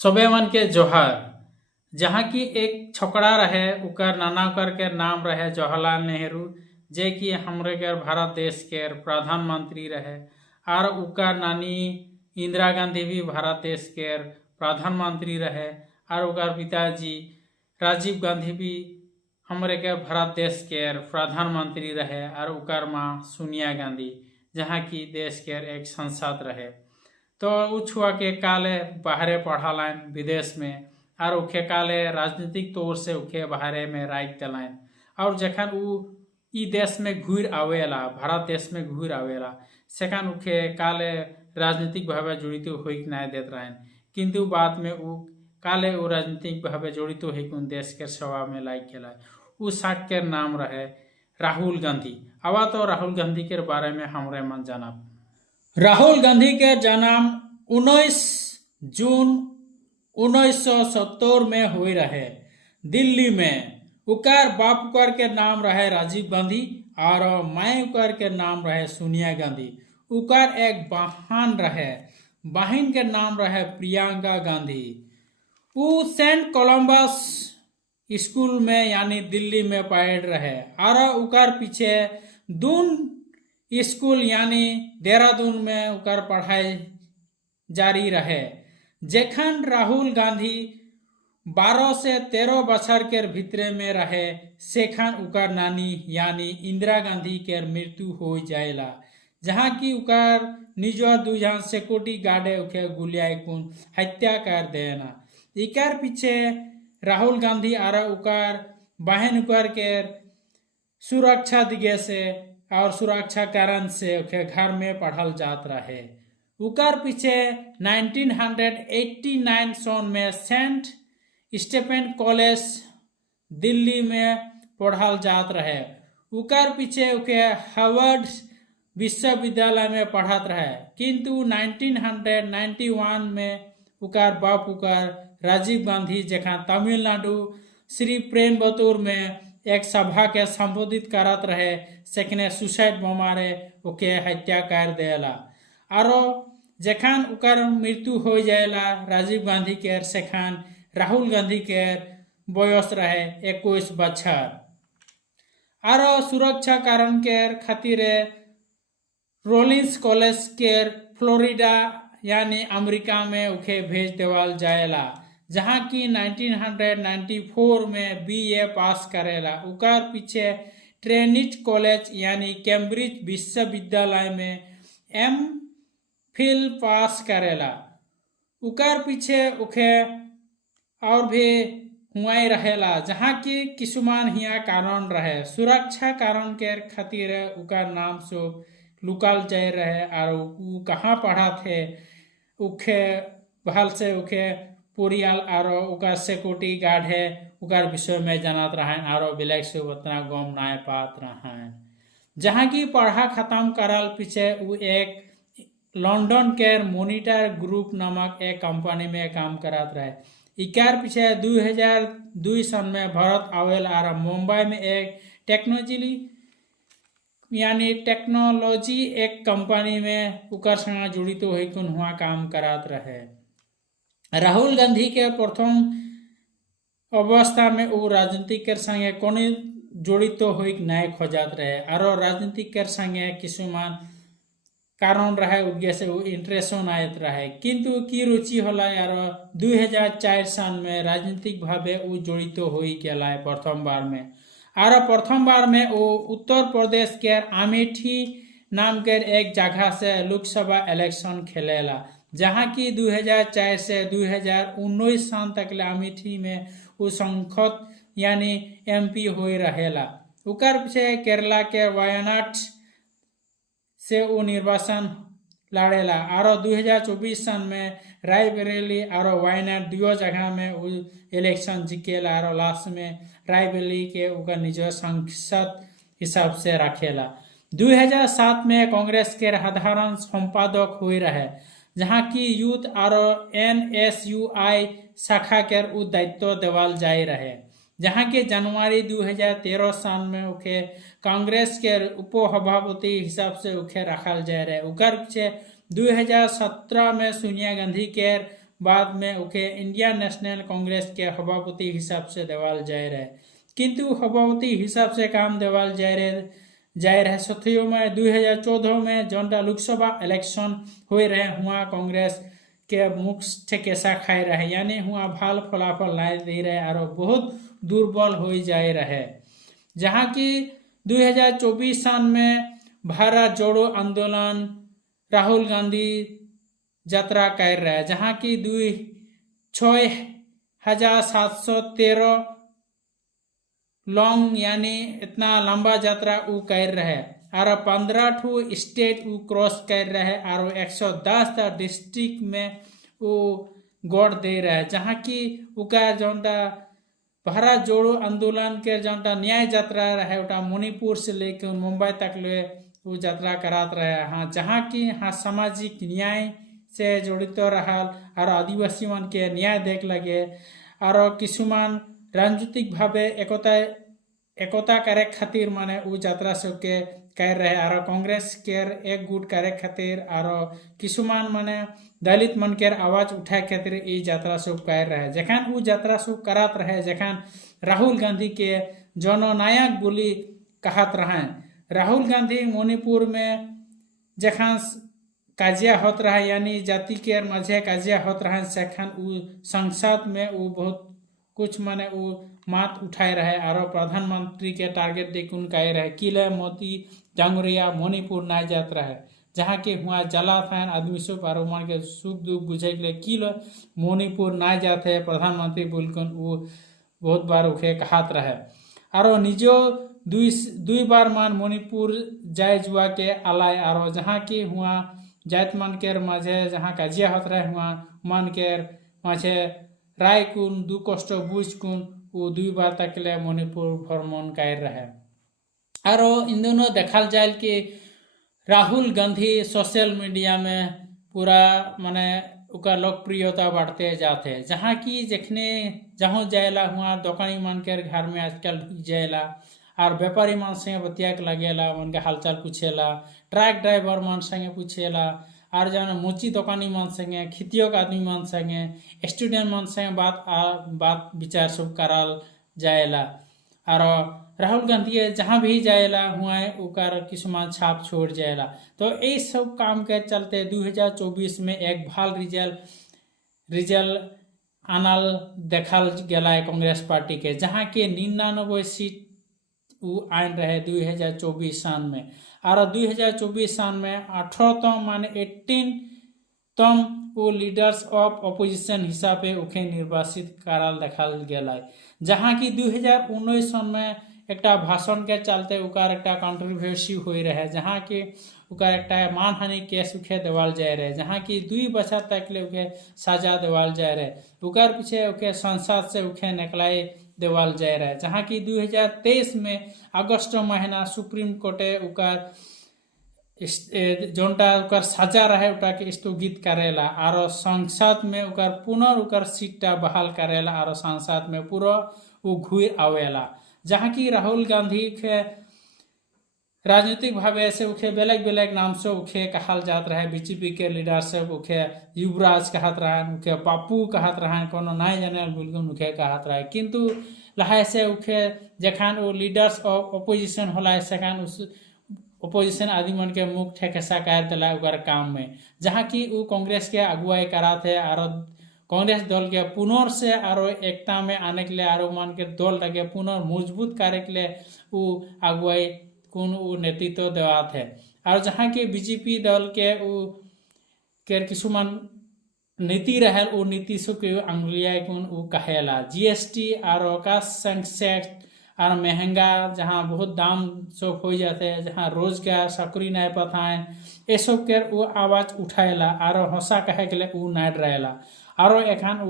सबे मन के जोहार। जहाँ की एक छोकरा रहे उकर नाना उकर के नाम रहे जवाहरलाल नेहरू, जे कि हमरे के भारत देश के प्रधानमंत्री रहे। और उकर नानी इंदिरा गांधी भी भारत देश के प्रधानमंत्री रहे। और उकर पिताजी राजीव गांधी भी हमरे के भारत देश के प्रधानमंत्री रहे। और उकर माँ सोनिया गांधी, जहाँ की देश के एक सांसद रहे। तो उ छुआ के काले बाहरे पढ़ालाइन विदेश में, और उखे काले राजनीतिक तौर से उखे बाहरे में राइट दलाइन। और जखन उ ई देश में घूर आवेला, भारत देश में घूर आवेला, सेखन उखे काले राजनीतिक भावे जड़ित होइक नाय देत रहें। किंतु बाद में उ काले उ राजनीतिक भावे जड़ित होइक उन देश के सेवा में लाइक गेला। उ साक के नाम रहे राहुल गांधी। आवा तो राहुल गांधी के बारे में हमरे मन जानब। राहुल गांधी के जन्म 19 जून 1970 में हुई रहे दिल्ली में। उकर बाप उकर के नाम रहे राजीव गांधी और माए उकर के नाम रहे सोनिया गांधी। उकर एक बहन रहे, बहन के नाम रहे प्रियंका गांधी। उ सेंट कोलंबस स्कूल में यानी दिल्ली में पढ़ रहे। और उकर पीछे दून स्कूल यानी देहरादून में उकर पढ़ाई जारी रहे। जेखन राहुल गांधी 12 से 13 बछर के भीतरे में रहे, सेखन उकर नानी यानी इंदिरा गांधी के मृत्यु हो जाएला। जहाँ की उकर निजो दुजन सिक्योरिटी गार्डे उके गुलियाकुन हत्या कर देना। इकर पीछे राहुल गांधी और उकर बहन उकर के सुरक्षा दिगे से और सुरक्षा कारण से उके घर में पढ़ल जात रहे। उकर पीछे 1989 सन में सेंट स्टीफेन कॉलेज दिल्ली में पढ़ल जात रहे। उकर पीछे उके हार्वर्ड विश्वविद्यालय में पढ़त रहे। किंतु 1991 में उकर बाप उकर राजीव गांधी जखन तमिलनाडु श्री प्रेमबतूर में एक सभा के संबोधित करत रहे, सेखने सुसाइड बमारे उके हत्या कर देला। और जखन उकर मृत्यु हो जाएला राजीव गांधी के, सेखन राहुल गांधी के बयस रहे 21 बछर। और सुरक्षा कारण के खातिर रोलिंस कॉलेज के फ्लोरिडा यानी अमेरिका में उके भेज देवल जाएला। जहाँ की 1994 में BA पास करेला। उकर पीछे ट्रिनिटी कॉलेज यानी कैम्ब्रिज विश्वविद्यालय में MPhil पास करेला। उकर पीछे उखे और भी हुआई रहेला, जहाँ की किसुमान हिया कारण रहे। सुरक्षा कारण के खातिर उकर नाम से लुकल जाए रहे। और उ कहाँ पढ़ा थे उखे भल से उखे पुरियाल और उकर सिक्योरिटी गार्ड है उकर विषय में जानत रहें। और ब्लैक से उतना गम नाय पात रहें। जहाँ की पढ़ा खत्म करल पीछे उ एक लंदन के मॉनिटर ग्रुप नामक एक कंपनी में काम करत रहे। इकर पीछे 2002 सन में भारत आवेल और मुंबई में एक टेक्नोलॉजी एक कंपनी में उकर संग जुड़ित होइकुन हुआ काम करत रहे। राहुल गांधी के प्रथम अवस्था में वो राजनीतिक के संगे कोनी जड़ित होइक नाय खोजत रहे। और राजनीतिक के संगे किसुमान कारण रहे उगे से वो इंटरेस्टो नायत रहे। किंतु की रुचि होला यार 2004 सन में राजनीतिक भावे वो जड़ित होई गेला प्रथम बार में। और प्रथम बार में वो उत्तर प्रदेश के अमेठी नाम के एक जगह से लोकसभा इलेक्शन खेलेला। जहाँ की 2004 से 2019 सन तक अमेठी में वो संसद यानी MP हो रहेला। उकर पीछे केरला के वायनाड से वो निर्वाचन लड़ेला। और 2024 सन में रायबरेली और वायनाड दो जगह में वो इलेक्शन जीतेला। और लास्ट में रायबरेली के उकर निज संसद हिसाब से रखेला। 2007 में कांग्रेस के साधारण संपादक हुई रहे, जहाँ की यूथ और NSUI शाखा के दायित्व देवल जाए रहे। जहाँ के जनवरी 2013 सन में उके कांग्रेस के उपसभापति हिसाब से उके रखल जाए रहे। उकर पीछे 2017 में सोनिया गांधी के बाद में उके इंडियन नेशनल कांग्रेस के सभापति हिसाब से देवाल जाए रहे, किंतु सभापति हिसाब से काम देवाल जाए रहे साथियों में 2014 में जोनटा लोकसभा इलेक्शन हुए रहे हुआ कांग्रेस के मुख से कैसा खाए रहे, यानी हुआ भाल फलाफल नहीं दे रहे और बहुत दुर्बल हो जाए रहे। जहाँ की 2024 साल में भारत जोड़ो आंदोलन राहुल गांधी यात्रा कर रहे, जहाँ की 6,713 लॉन्ग यानी इतना लंबा यात्रा वो कर रहे और 15 ठू स्टेट वो क्रॉस कर रहे और 110 डिस्ट्रिक्ट में वो गोड़ दे रहे, जहाँ की उका जोनटा भारत जोड़ो आंदोलन के जोनटा न्याय यात्रा रहे उटा मणिपुर से लेकर मुंबई तक ले वो यात्रा करात रहे। हाँ, जहाँ की हाँ सामाजिक न्याय से जड़ित रहा और आदिवासी मन के न्याय देख लगे और किसुमान राजनीतिक भावे एकता करे खातिर माने वो यात्रा सबके कर रहे और कांग्रेस केर एक गुट करे खातिर और किसुमान माने दलित मन केर आवाज उठाए खातिर ये यात्रा सब कर रहे। जखन वो यात्रा सब करात रहे, जखन राहुल गांधी के जननायक बोली कहत रहे, राहुल गांधी मणिपुर में जखन काजिया होत रहे यानी जाति के मझे काजिया होत रहे, सखन वो संसद में वो बहुत कुछ माने वो मात उठाए रहे और प्रधानमंत्री के टारगेट देखुन कहे रहे किले मोती डांगरिया मणिपुर ना जात रहे, जहाँ के हुआ जला फैन आदमी सब और मन के सुख दुख बुझे के लिए किलो मणिपुर ना जाते प्रधानमंत्री बोलकर वो बहुत बार उखे कहत रहे और निजो दुई बार मान मणिपुर जाए जुआ के आलाय और जहाँ की हुआ जात मन के माझे जहाँ काजिया होत रहे हुआ मन के माझे राय कुन दु कष्ट बुझ कुन वो दुई बार तक ले मणिपुर भ्रमण कर रहे। और इन दोनों देखल जाए कि राहुल गांधी सोशल मीडिया में पूरा माने उका लोकप्रियता बढ़ते जाते, जहाँ की जखने जहाँ जाएला हुआ दुकानी मन के घर में आजकल जाएला और व्यापारी मन संगे बतिया के लगेला, उनके हालचाल पूछेला, ट्रक ड्राइवर मन संगे पूछेला और जन मोची दुकानी मन संगे खेतियों का आदमी मन संगे स्टूडेंट मन संगे बात विचार सब कराल जाएला और राहुल गांधी जहाँ भी जाएला हुआ उकर किसुमान छाप छोड़ जाएला। तो ये सब काम के चलते 2024 में एक भाल रिजल्ट आनल देखल गया कांग्रेस पार्टी के, जहाँ के 99 सीट वो आन रहे 2024 साल में और 2024 साल में 18तम माने 18तम वो लीडर्स ऑफ अपोजिशन हिसाबे उखे निर्वाचित कराल देखल गया, जहाँ की 2019 सन में एक भाषण के चलते उकार एक कंट्रोवर्सी हो रहे, जहाँ की उकार एक मानहानि केस उखे देवाल जाए रहे, जहाँ की 2 बछर तक ले उखे सजा देवाल जाए रहे, उकार पीछे उखे संसद से उखे निकलाए देवाल जाए रहे, जहाँ की 2023 में अगस्त महीना सुप्रीम कोर्टे उकार जोनटा उकर सजा रहे उटा के स्थगित करेला और संसद में उकर पुनः उकर सीटा बहाल करेला और संसद में पूरा वो घुर आवेला, जहाँ की राहुल गांधी के राजनीतिक भावे से उखे बेलेग नाम से उखे कहल जात रहे, बीजेपी के लीडर से उखे युवराज कहत रहे, उखे पापू कहत रहे, कोनो नहीं जाने बिल्कुल उखे कहत रहे, किंतु लहाय से उखे जखन वो लीडर्स ऑफ अपोजिशन होला सखन उस अपोजिशन आदमी मन के मुख ठेकेसा कर दिला उकर काम में, जहाँ की वो कांग्रेस के अगुवाई कराते और कांग्रेस दल के पुनर् और एकता में आने के लिए और मन के दल लगे पुनर्मजबूत करे के लिए वो अगुवाई कौन वो नेतृत्व देवात है। और जहाँ के बीजेपी दल के वो के किसुमान नीति रहे वो नीति सब के अंगुलिया कौन वो कहेला जीएसटी और आकाश संक्षेप और महंगा जहाँ बहुत दाम सब हो जाते हैं, जहाँ रोजगार सकरी नहीं पताएं ये सब के वो आवाज उठाएला और हंसा कहे के लिए वो नहीं रहेला और एखान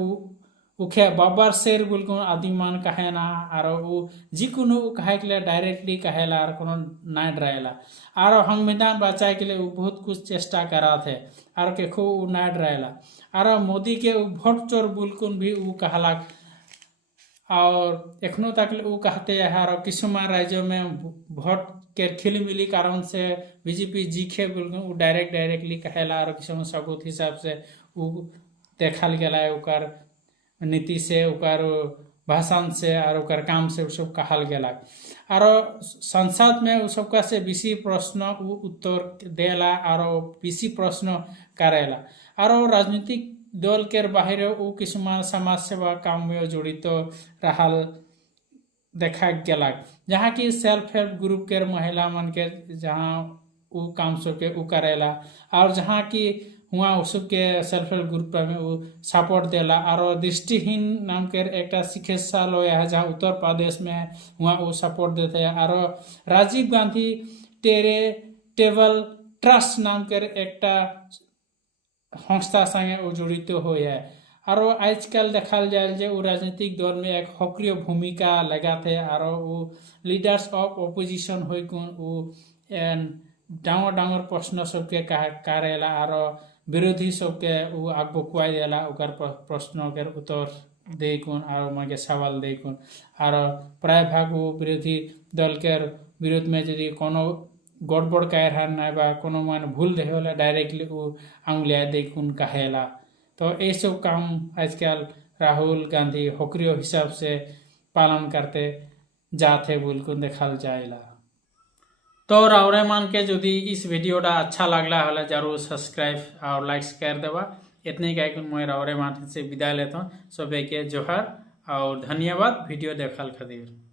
उखे बाबर शेर बिल्कुल आदिमान कहे ना और वो जिकुनो कहे के लिए डायरेक्टली कहेला और कोनो नहीं रहेला और संविधान बचाए के लिए वो बहुत कुछ चेष्टा करा थे और के खो वो नहीं रहेला और मोदी के भोट चोर बिल्कुल भी वो कहला और एखनो तक वो कहते हैं और किसुमान राज्यों में भोट के खिलमिली कारण से बीजेपी जीखे बिल्कुल वो डायरेक्टली कहेला और किसुमान सबूत हिसाब से वो देखल गया ओकर नीति से, ओकर भाषण से और ओकर काम से उ सब कहल गया। और संसद में उ सबका से बेसी प्रश्न उत्तर देला और बेसी प्रश्न करेला। और राजनीतिक दल के बाहर उ किसुमान समाज सेवा काम में जड़ित रहल देखा गया, जहाँ की सेल्फ हेल्प ग्रुप के महिला मन के जहाँ उ काम सब के उ करेला। और जहाँ की हुआ उसके सेल्फ हेल्प ग्रुप में वो सपोर्ट देला। और दृष्टिहीन नाम के एक चिकित्सालय है जहाँ उत्तर प्रदेश में हुआ वो सपोर्ट देते हैं। और राजीव गांधी टेबल ट्रस्ट नाम के एक संस्था संगे वो जड़ित हुए है। और आजकल देखल जाए वो राजनीतिक दल में एक सक्रिय भूमिका लगाते। और वो लीडर्स ऑफ ऑपोजिशन हो डांगर डांगर प्रश्न सबके करेला। और विरोधी सबके वो आग बकुआ देला, ओकर प्रश्नों के उत्तर दे गुण और मागे सवाल दे गुण। और प्राय भाग वो विरोधी दल के विरोध में यदि कोनो गड़बड़ कह ना बा कोनो मान भूल रहे होला डायरेक्टली वो आंगलिया दे गुण कहेला। तो ये सब काम आजकल राहुल गांधी सक्रिय हिसाब से पालन करते जाते बोल को देखल जाएला। तो रावरे मान के यदि इस वीडियोटा अच्छा लगला होला जरूर सब्सक्राइब और लाइक कर देवा। इतने कह मैं रावरे मान से विदाय लेता हूँ। सभी के जोहार और धन्यवाद वीडियो देखल खातिर।